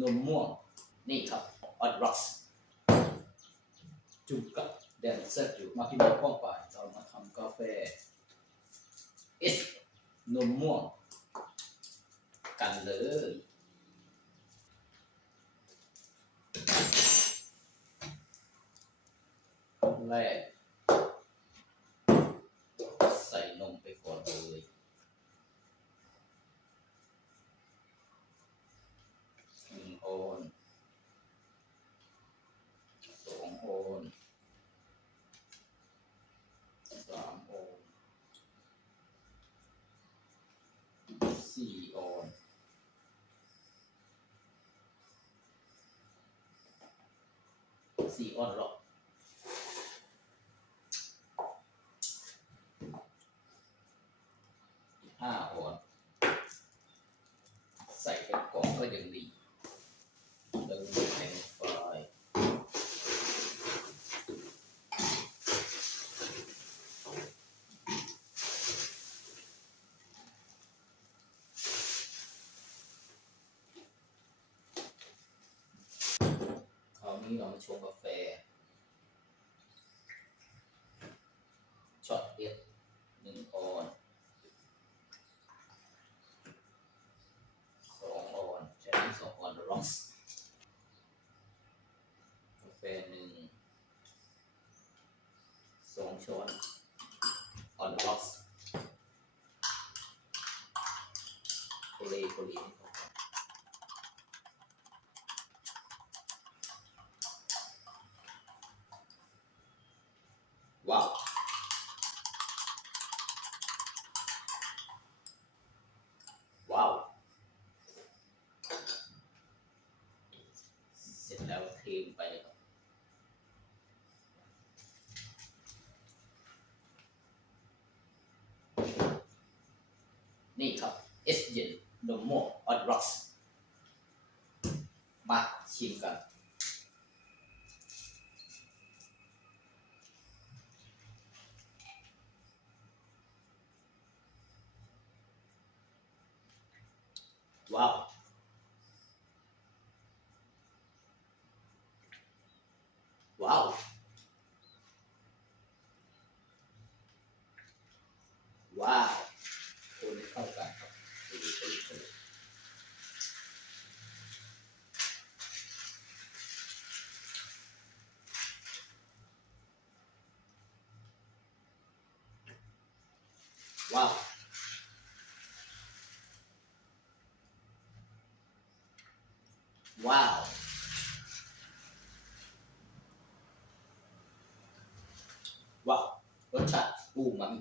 นมม่วง นี่ครับออดร็อกจุกกับแดนเซอร์จุมาพี่น้องป้องไปเรามาทำกาแฟเอสนมม่วง กันเลยแรกใส่นมไปก่อนเลยหนึ่งโอนสองโอนสามโอนสี่โอน สี่ออนหรอกห้าออน ใส่เป็นกล่องก็ยังดีเติมแผ่นไฟล์คราว นี้เรามาชงกาแฟช็อตเด็ดหนึ่งออนสองออนใช้สองออนร็อกส์กาแฟหนึ่งสองช้อนออนร็อกส์โคเลโคเลให้เขา ว้าวว้าว เสร็จแล้วเทลงไปครับนี่ครับเอสเย็นนมม่วออดร็อกส์มาชิมกัน ว้าวว้าวว้าวคนเข้ากันครับว้าว ว้าว ว้าวรสชาติปูมัน